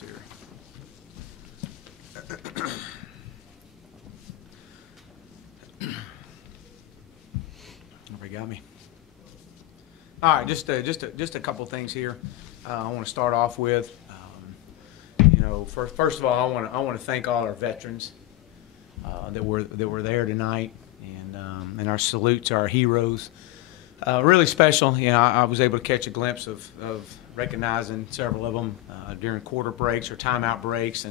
notes here. Nobody got me. All right, just a couple things here. I want to start off with. You know, first of all, I want to thank all our veterans that were there tonight, and our salute to our heroes. Really special. You know, I was able to catch a glimpse of recognizing several of them during quarter breaks or timeout breaks,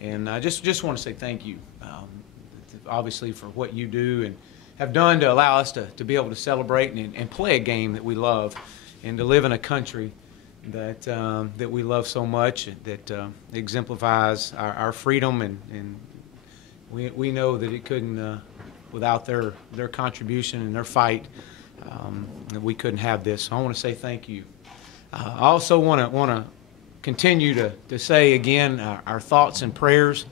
and I just want to say thank you, obviously, for what you do and have done to allow us to be able to celebrate and play a game that we love, and to live in a country that we love so much, that exemplifies our freedom, and we know that it couldn't, without their contribution and their fight, that we couldn't have this. So I want to say thank you. I also want to continue to say again, our thoughts and prayers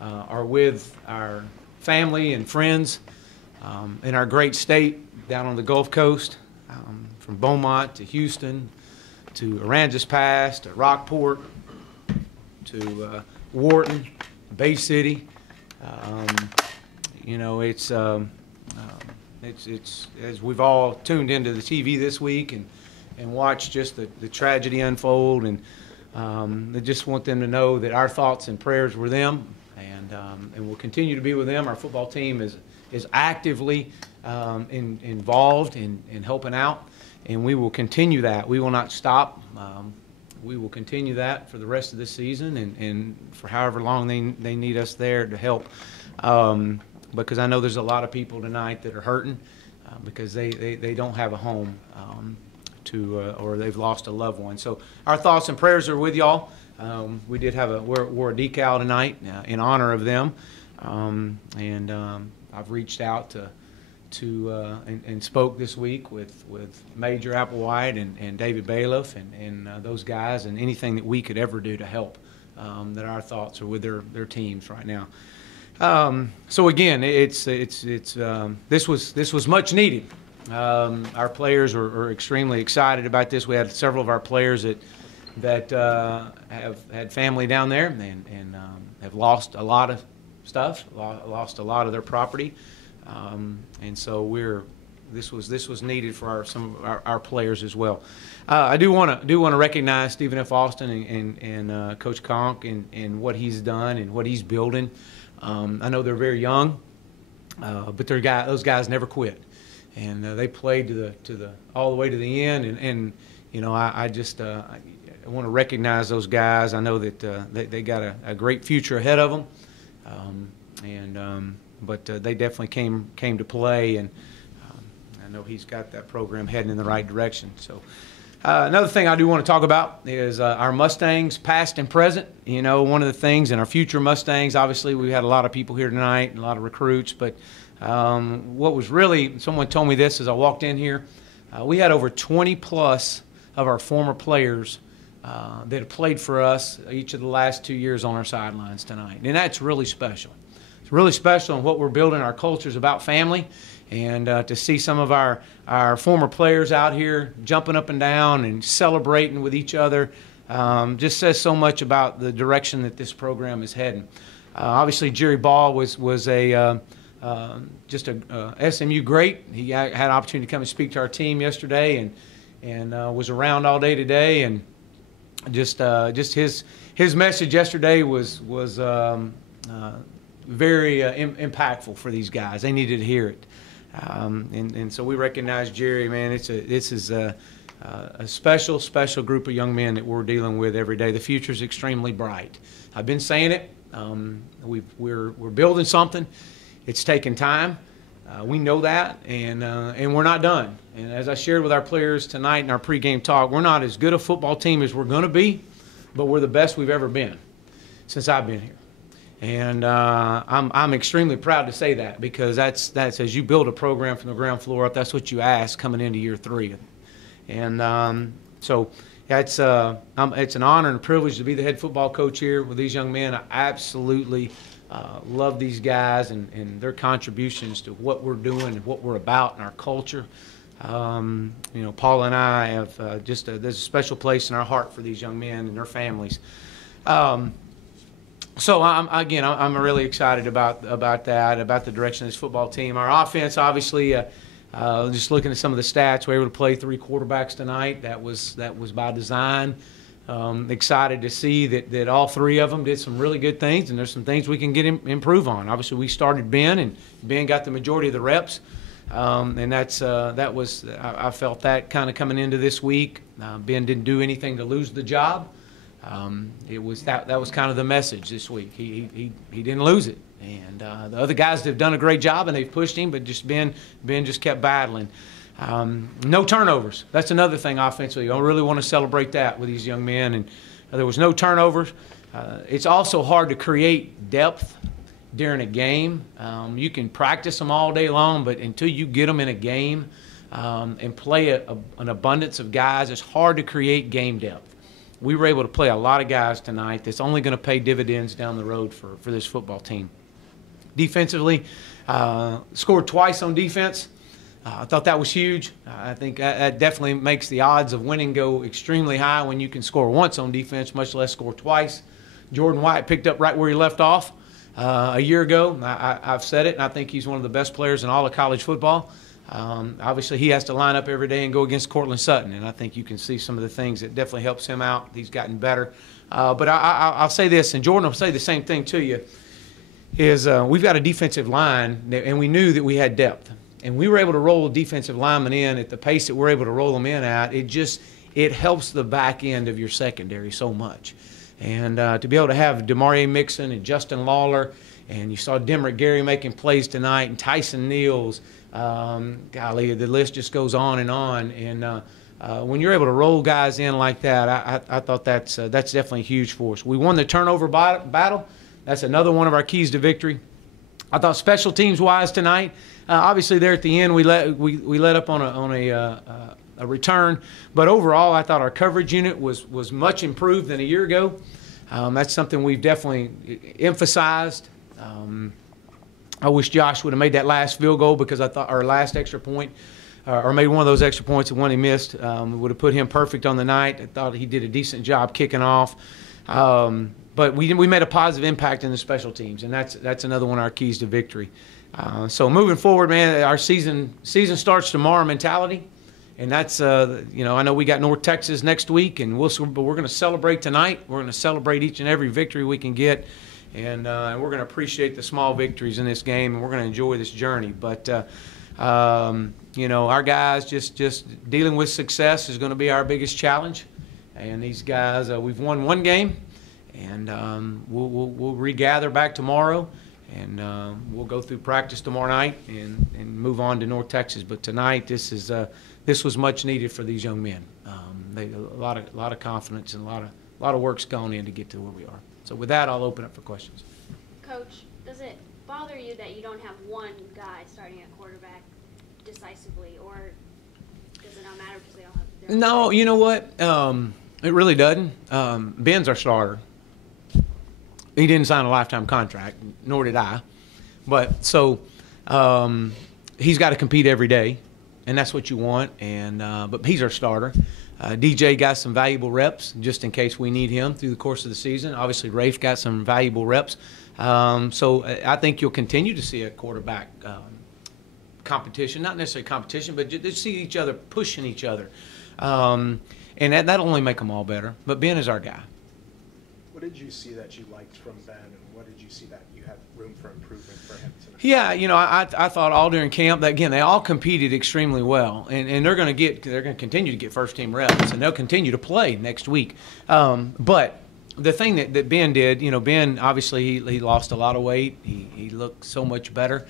are with our family and friends in our great state down on the Gulf Coast, from Beaumont to Houston to Aransas Pass to Rockport to Wharton, Bay City. You know, it's as we've all tuned into the TV this week and watched just the tragedy unfold, and I just want them to know that our thoughts and prayers were them, and will continue to be with them. Our football team is actively involved in helping out, and we will continue that. We will not stop. We will continue that for the rest of this season and for however long they need us there to help, because I know there's a lot of people tonight that are hurting because they don't have a home or they've lost a loved one. So our thoughts and prayers are with y'all. We did have wore a decal tonight in honor of them, and I've reached out and spoke this week with Major Applewhite and David Bailiff and those guys, and anything that we could ever do to help. That our thoughts are with their teams right now. So again, this was much needed. Our players are extremely excited about this. We had several of our players that have had family down there and have lost a lot of stuff, lost a lot of their property, and so this was needed for some of our players as well. I do want to recognize Stephen F. Austin and Coach Conk and what he's done and what he's building. I know they're very young, but those guys never quit, and they played all the way to the end. And you know, I want to recognize those guys. I know that they got a great future ahead of them, but they definitely came to play, and I know he's got that program heading in the right direction. So. Another thing I do want to talk about is our Mustangs, past and present. You know, one of the things in our future Mustangs, obviously we had a lot of people here tonight and a lot of recruits, but what was really, someone told me this as I walked in here, we had over 20 plus of our former players that have played for us each of the last 2 years on our sidelines tonight, and that's really special. It's really special in what we're building. Our culture is about family. And to see some of our former players out here jumping up and down and celebrating with each other just says so much about the direction that this program is heading. Obviously, Jerry Ball was just a SMU great. He had an opportunity to come and speak to our team yesterday, and was around all day today. And just his message yesterday was very impactful for these guys. They needed to hear it. And so we recognize Jerry, man. This is a special group of young men that we're dealing with every day. The future is extremely bright. I've been saying it. We're building something. It's taking time. We know that, and we're not done. And as I shared with our players tonight in our pregame talk, we're not as good a football team as we're going to be, but we're the best we've ever been since I've been here. And I'm extremely proud to say that, because that's as you build a program from the ground floor up, that's what you ask coming into year 3. And so it's an honor and a privilege to be the head football coach here with these young men. I absolutely love these guys and their contributions to what we're doing and what we're about in our culture. You know, Paul and I have there's a special place in our heart for these young men and their families. So I'm really excited about that, about the direction of this football team. Our offense, obviously, just looking at some of the stats, we were able to play 3 quarterbacks tonight. That was by design. Excited to see that all 3 of them did some really good things, and there's some things we can improve on. Obviously, we started Ben, and Ben got the majority of the reps, and I felt that kind of coming into this week. Ben didn't do anything to lose the job. That was kind of the message this week. He didn't lose it, and the other guys have done a great job, and they've pushed him, but just Ben just kept battling. No turnovers. That's another thing offensively. I really want to celebrate that with these young men, and there was no turnovers. It's also hard to create depth during a game. You can practice them all day long, but until you get them in a game and play an abundance of guys, it's hard to create game depth. We were able to play a lot of guys tonight that's only going to pay dividends down the road for this football team. Defensively, scored twice on defense. I thought that was huge. I think that definitely makes the odds of winning go extremely high when you can score once on defense, much less score twice. Jordan White picked up right where he left off a year ago. I've said it, and I think he's one of the best players in all of college football. Obviously, he has to line up every day and go against Cortland Sutton, and I think you can see some of the things that definitely helps him out. He's gotten better. But I'll say this, and Jordan will say the same thing to you, is we've got a defensive line, and we knew that we had depth. And we were able to roll defensive linemen in at the pace that we're able to roll them in at. It helps the back end of your secondary so much. And to be able to have Demarie Mixon and Justin Lawler, and you saw Demrick Gary making plays tonight, and Tyson Neals, golly, the list just goes on. And when you're able to roll guys in like that, I thought that's definitely huge for us. We won the turnover battle. That's another one of our keys to victory. I thought special teams wise tonight, obviously there at the end we let up on a return, but overall I thought our coverage unit was much improved than a year ago. That's something we've definitely emphasized. I wish Josh would have made that last field goal, because I thought our last extra point, or made one of those extra points, the one he missed, would have put him perfect on the night. I thought he did a decent job kicking off. But we made a positive impact in the special teams, and that's another one of our keys to victory. So moving forward, man, our season starts tomorrow mentality, and that's I know we got North Texas next week, and but we're going to celebrate tonight. We're going to celebrate each and every victory we can get, and we're going to appreciate the small victories in this game, and we're going to enjoy this journey. But our guys just dealing with success is going to be our biggest challenge, and these guys, we've won one game. And we'll regather back tomorrow, and we'll go through practice tomorrow night and move on to North Texas. But tonight, this was much needed for these young men. A lot of confidence and a lot of work's gone in to get to where we are. So with that, I'll open up for questions. Coach, does it bother you that you don't have one guy starting at quarterback decisively, or does it not matter because they all have their own? No, you know what? It really doesn't. Ben's our starter. He didn't sign a lifetime contract, nor did I. But so he's got to compete every day, and that's what you want. And but he's our starter. DJ got some valuable reps just in case we need him through the course of the season. Obviously, Rafe got some valuable reps. So I think you'll continue to see a quarterback competition, not necessarily competition, but just see each other pushing each other. And that'll only make them all better. But Ben is our guy. What did you see that you liked from Ben, and what did you see that you had room for improvement for him tonight? Yeah, I thought all during camp that, again, they all competed extremely well, and they're going to continue to get first team reps, and they'll continue to play next week. But the thing that Ben did, Ben obviously he lost a lot of weight. He looked so much better.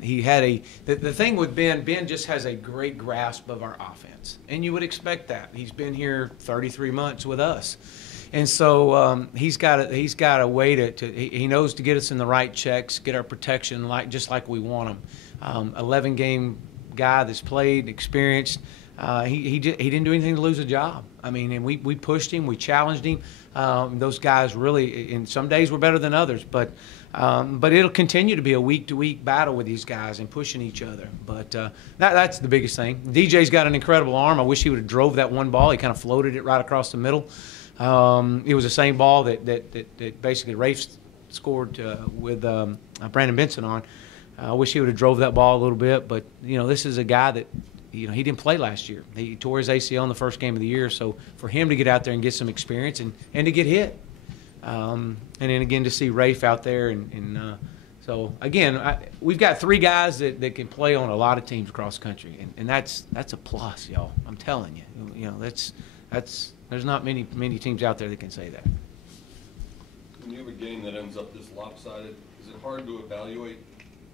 He had the thing with Ben just has a great grasp of our offense, and you would expect that. He's been here 33 months with us. And so he's got a way he knows to get us in the right checks, get our protection just like we want him. 11-game guy that's played, experienced. He didn't do anything to lose a job. I mean, and we pushed him, we challenged him. Those guys really, in some days were better than others, but it'll continue to be a week-to-week battle with these guys and pushing each other. But that's the biggest thing. DJ's got an incredible arm. I wish he would have drove that one ball. He kind of floated it right across the middle. It was the same ball that basically Rafe scored with Brandon Benson on. I wish he would have drove that ball a little bit, but this is a guy that he didn't play last year. He tore his ACL in the first game of the year, so for him to get out there and get some experience and to get hit, and then again to see Rafe out there so again, we've got 3 guys that can play on a lot of teams across the country, and that's a plus, y'all. I'm telling you, that's there's not many teams out there that can say that. When you have a game that ends up this lopsided, is it hard to evaluate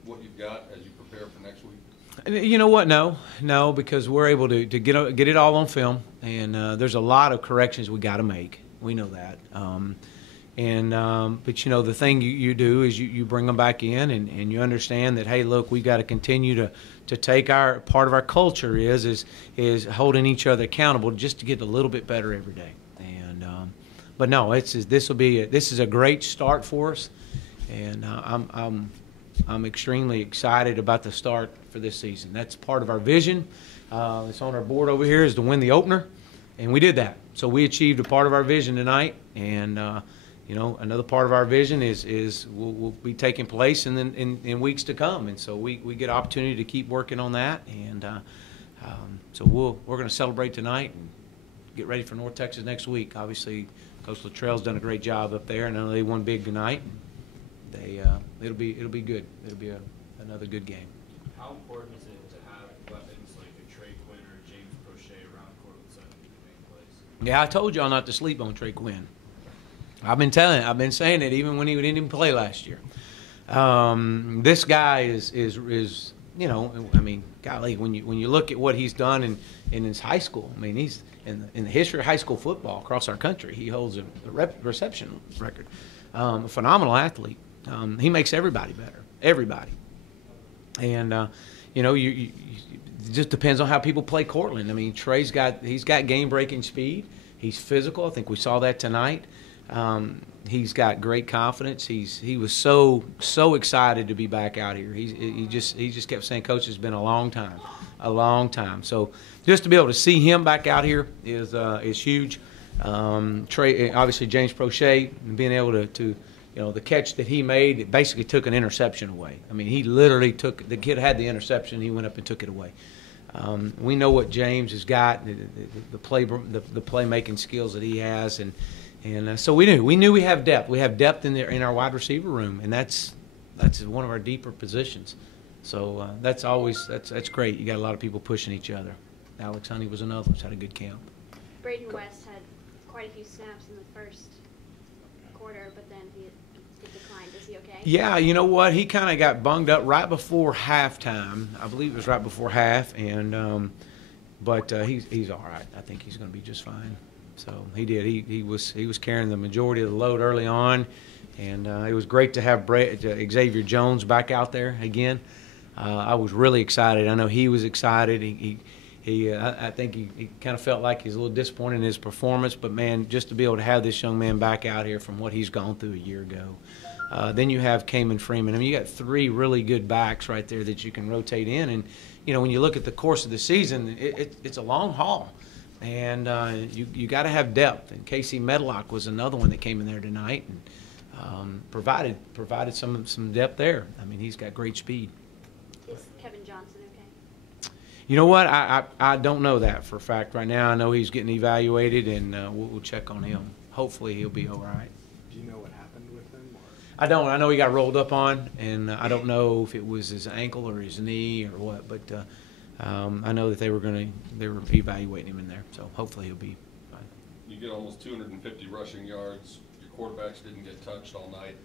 what you've got as you prepare for next week? You know what? No, because we're able to get it all on film, and there's a lot of corrections we got to make. We know that. But the thing you do is you bring them back in, and you understand that, hey, look, we got to continue to take our part of our culture is holding each other accountable just to get a little bit better every day. And but no, this is a great start for us, and I'm extremely excited about the start for this season. That's part of our vision. It's on our board over here is to win the opener, and we did that. So we achieved a part of our vision tonight, and another part of our vision is will be taking place in weeks to come, and so we get opportunity to keep working on that, and so we're going to celebrate tonight and get ready for North Texas next week. Obviously, Coach Luttrell's done a great job up there, and I know they won big tonight. It'll be good. It'll be another good game. How important is it to have weapons like a Trey Quinn or a James Prochet around Cortland Sutton to make plays? Yeah, I told y'all not to sleep on Trey Quinn. I've been saying it even when he didn't even play last year. This guy is golly, when you look at what he's done in his high school, he's in the history of high school football across our country. He holds a reception record. A phenomenal athlete. He makes everybody better. Everybody. And it just depends on how people play Cortland. Trey's got game-breaking speed. He's physical. I think we saw that tonight. He's got great confidence. He was so excited to be back out here. He just kept saying, "Coach, it's been a long time." So just to be able to see him back out here is huge. Trey, obviously James Prochet, being able to the catch that he made, it basically took an interception away. He literally the kid had the interception, he went up and took it away. We know what James has got, the playmaking skills that he has, and so we knew we have depth. We have depth in our wide receiver room, and that's one of our deeper positions. So that's great. You got a lot of people pushing each other. Alex Honey was another one. Had a good camp. Braden West had quite a few snaps in the first quarter, but then he declined. Is he okay? Yeah, you know what? He kind of got bunged up right before halftime. I believe it was right before half, and but he's all right. I think he's going to be just fine. So he did. He was carrying the majority of the load early on, and it was great to have Xavier Jones back out there again. I was really excited. I know he was excited. I think he kind of felt like he's a little disappointed in his performance, but man, just to be able to have this young man back out here from what he's gone through a year ago. Then you have Kamen Freeman. You got 3 really good backs right there that you can rotate in, and when you look at the course of the season, it's a long haul. And you got to have depth. And Casey Medlock was another one that came in there tonight and provided some depth there. He's got great speed. Is Kevin Johnson okay? You know what? I don't know that for a fact right now. I know he's getting evaluated, and we'll check on him. Hopefully he'll be all right. Do you know what happened with him? Or? I don't. I know he got rolled up on, and I don't know if it was his ankle or his knee or what, but I know that they were evaluating him in there, so hopefully he'll be fine. You get almost 250 rushing yards. Your quarterbacks didn't get touched all night.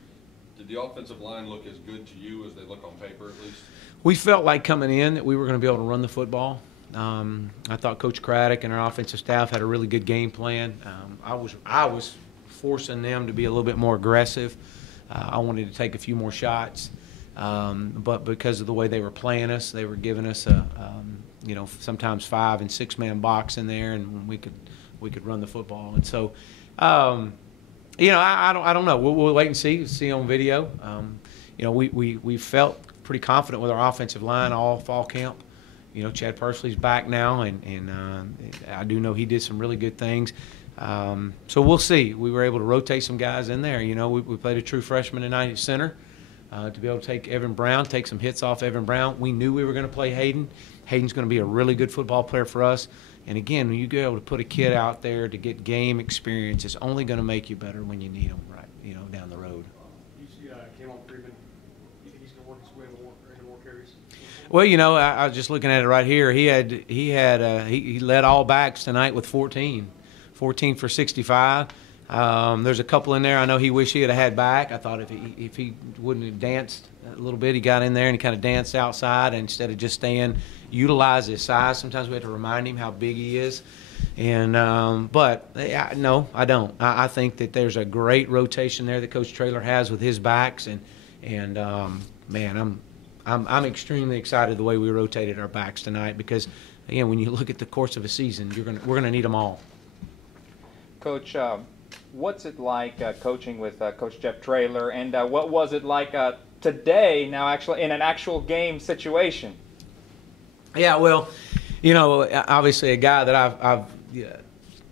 Did the offensive line look as good to you as they look on paper, at least? We felt like coming in that we were going to be able to run the football. I thought Coach Craddock and our offensive staff had a really good game plan. I was forcing them to be a little bit more aggressive. I wanted to take a few more shots. But because of the way they were playing us, they were giving us sometimes 5- and 6-man box in there, and we could run the football. And so, I don't know. We'll wait and see on video. We felt pretty confident with our offensive line all fall camp. Chad Pursley's back now, and I do know he did some really good things. So we'll see. We were able to rotate some guys in there. You know, we played a true freshman tonight at center to be able to take Evan Brown, take some hits off Evan Brown. We knew we were going to play Hayden. Hayden's going to be a really good football player for us. And again, when you go able to put a kid out there to get game experience, it's only going to make you better when you need them, right? You know, down the road. You see, came on Freeman. You think he's going to work his way into more carries? Well, you know, I was just looking at it right here. He led all backs tonight with 14 for 65. There's a couple in there I know he wished he had had back. I thought if he wouldn't have danced a little bit, he got in there and he kind of danced outside and instead of just staying, utilize his size. Sometimes we have to remind him how big he is. And but no, I don't. I think that there's a great rotation there that Coach Traylor has with his backs, and man, I'm extremely excited the way we rotated our backs tonight because again, when you look at the course of a season, we're gonna need them all. Coach, what's it like coaching with Coach Jeff Traylor, and what was it like today? Now, actually, in an actual game situation. Yeah, well, you know, obviously a guy that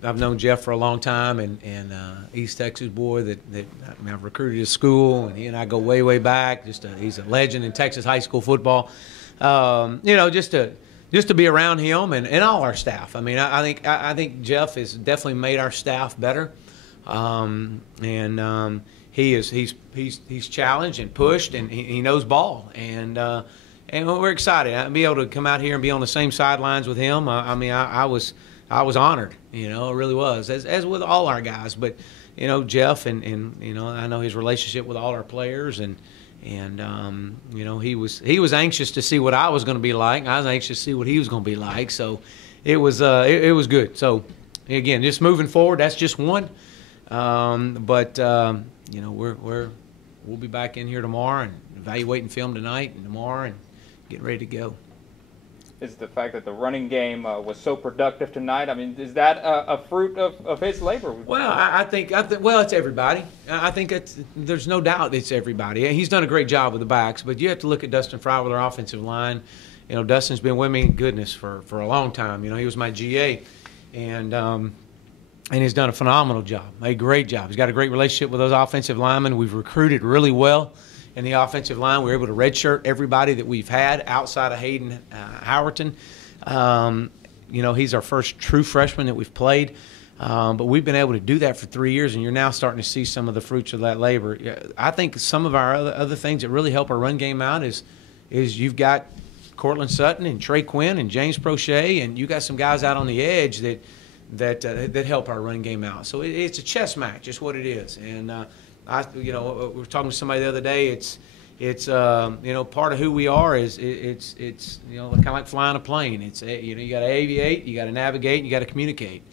I've known Jeff for a long time, and East Texas boy that I've recruited to school, and he and I go way back. He's a legend in Texas high school football. You know, just to be around him and all our staff. I mean, I think Jeff has definitely made our staff better, and he's challenged and pushed, and he knows ball, and we're excited. I'll be able to come out here and be on the same sidelines with him. I mean, I was honored, you know, it really was, as with all our guys. But you know, Jeff and you know, I know his relationship with all our players, and you know, he was anxious to see what I was going to be like. I was anxious to see what he was going to be like. So it was good. So again, just moving forward, that's just one. But you know, we'll be back in here tomorrow and evaluating film tonight and tomorrow and getting ready to go. Is the fact that the running game was so productive tonight? I mean, is that a fruit of his labor? Well, I think well, it's everybody. I think there's no doubt it's everybody. He's done a great job with the backs, but you have to look at Dustin Fry with our offensive line. You know, Dustin's been with me, goodness, for a long time. You know, he was my GA, and he's done a phenomenal job, a great job. He's got a great relationship with those offensive linemen. We've recruited really well in the offensive line. We were able to redshirt everybody that we've had outside of Hayden Howerton. You know, he's our first true freshman that we've played. But we've been able to do that for 3 years, and you're now starting to see some of the fruits of that labor. I think some of our other things that really help our run game out is you've got Cortland Sutton and Trey Quinn and James Prochet, and you got some guys out on the edge that help our run game out. So it's a chess match, is what it is. And you know, we were talking to somebody the other day. It's you know, part of who we are is it's you know, kind of like flying a plane. It's you know, you got to aviate, you got to navigate, and you got to communicate.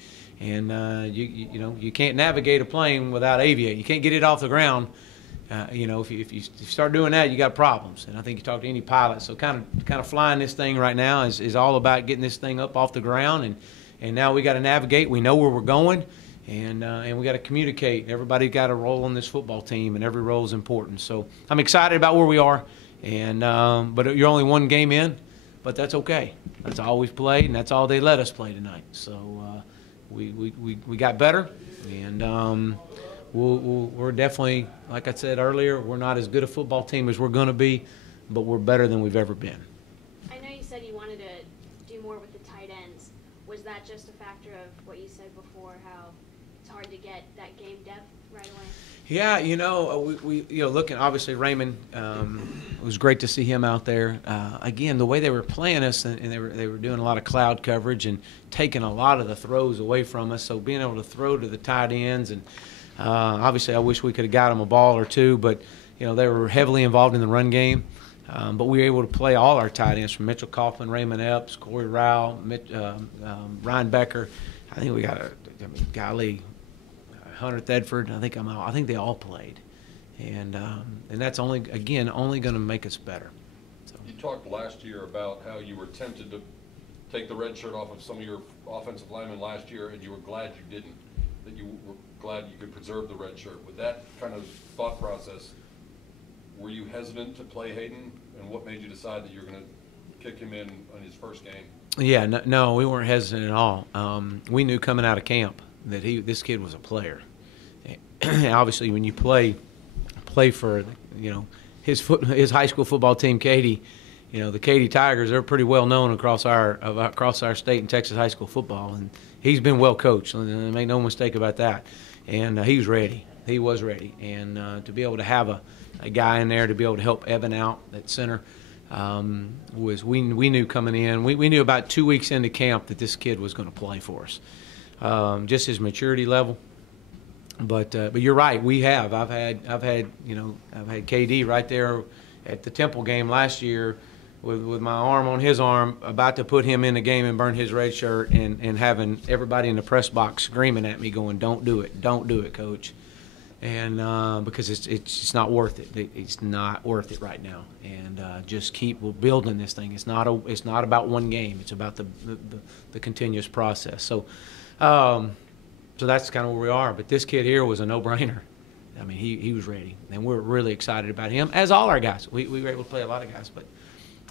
And you know, you can't navigate a plane without aviating. You can't get it off the ground. You know, if you start doing that, you got problems. And I think you talk to any pilot. So kind of flying this thing right now is all about getting this thing up off the ground. And now we got to navigate. We know where we're going. And we got to communicate. Everybody's got a role on this football team, and every role is important. So I'm excited about where we are. And but you're only one game in, but that's okay. That's all we've played, and that's all they let us play tonight. So we got better, and we're definitely, like I said earlier, we're not as good a football team as we're going to be, but we're better than we've ever been. I know you said you wanted to do more with the tight ends. Was that just a factor of what you said before, how it's hard to get that game depth right away? Yeah, you know, we you know, looking, obviously Raymond, it was great to see him out there. Again, the way they were playing us, and they were doing a lot of cloud coverage and taking a lot of the throws away from us. So being able to throw to the tight ends, and obviously I wish we could have got them a ball or two, but you know, they were heavily involved in the run game. But we were able to play all our tight ends, from Mitchell Coughlin, Raymond Epps, Corey Rowell, Ryan Becker. I think we got golly, Hunter Thedford. I think they all played, and that's only going to make us better. So. You talked last year about how you were tempted to take the red shirt off of some of your offensive linemen last year, and you were glad you didn't. That you were glad you could preserve the red shirt. With that kind of thought process, were you hesitant to play Hayden, and what made you decide that you're going to kick him in on his first game? Yeah, no, we weren't hesitant at all. We knew coming out of camp that this kid was a player. Obviously, when you play for, his high school football team, Katy, the Katy Tigers, they're pretty well known across our state and Texas high school football, and he's been well coached. Make no mistake about that. And he was ready. He was ready, and to be able to have a guy in there to be able to help Evan out at center we knew coming in. We knew about 2 weeks into camp that this kid was going to play for us. Just his maturity level. But you're right. I've had KD right there at the Temple game last year with my arm on his arm, about to put him in the game and burn his red shirt, and having everybody in the press box screaming at me, going, "Don't do it, Coach." And because it's not worth it. It's not worth it right now. And just keep building this thing. It's not about one game. It's about the continuous process. So that's kind of where we are. But this kid here was a no-brainer. I mean, he was ready, and we're really excited about him, as all our guys. We were able to play a lot of guys, but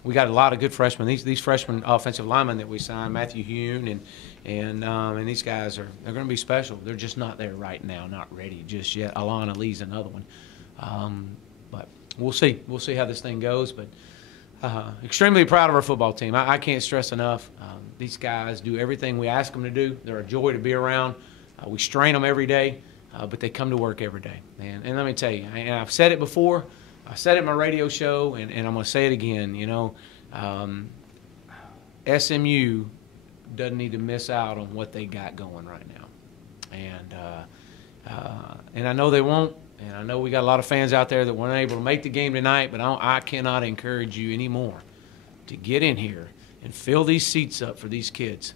we got a lot of good freshmen. These freshman offensive linemen that we signed, Matthew Hune and these guys they're going to be special. They're just not there right now, not ready just yet. Alana Lee's another one, but we'll see. We'll see how this thing goes. But extremely proud of our football team. I can't stress enough. These guys do everything we ask them to do. They're a joy to be around. We strain them every day, but they come to work every day. And let me tell you, and I've said it before. I said it in my radio show, and I'm going to say it again. SMU doesn't need to miss out on what they got going right now. And I know they won't, and I know we got a lot of fans out there that weren't able to make the game tonight, but I cannot encourage you anymore to get in here and fill these seats up for these kids.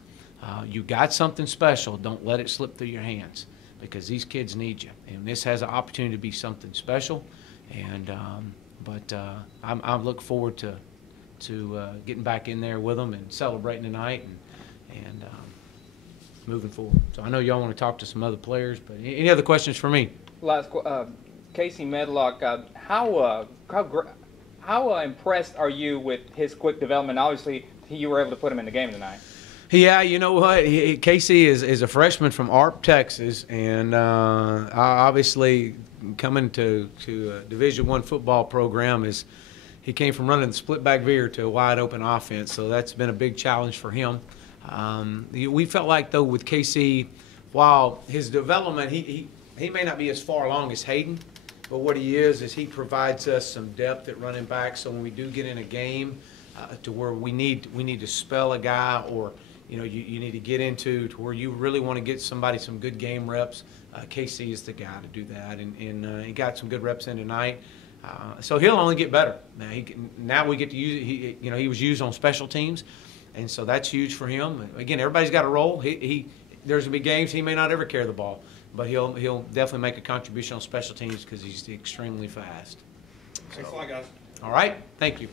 You got something special. Don't let it slip through your hands, because these kids need you, and this has an opportunity to be something special. And I look forward to getting back in there with them and celebrating tonight and moving forward. So I know y'all want to talk to some other players, but any other questions for me? Last, Casey Medlock, how impressed are you with his quick development? Obviously, you were able to put him in the game tonight. Yeah, you know what? Casey is a freshman from Arp, Texas, and obviously coming to a Division I football program he came from running the split back veer to a wide open offense, so that's been a big challenge for him. We felt like, though, with Casey, while his development, he may not be as far along as Hayden, but what he is he provides us some depth at running back. So when we do get in a game to where we need to spell a guy, or you need to get into to where you really want to get somebody some good game reps, Casey is the guy to do that, and he got some good reps in tonight. So he'll only get better. Now we get to use he was used on special teams, and so that's huge for him. Again, everybody's got a role. There's gonna be games he may not ever carry the ball, but he'll definitely make a contribution on special teams because he's extremely fast. Thanks a lot, guys. All right, thank you.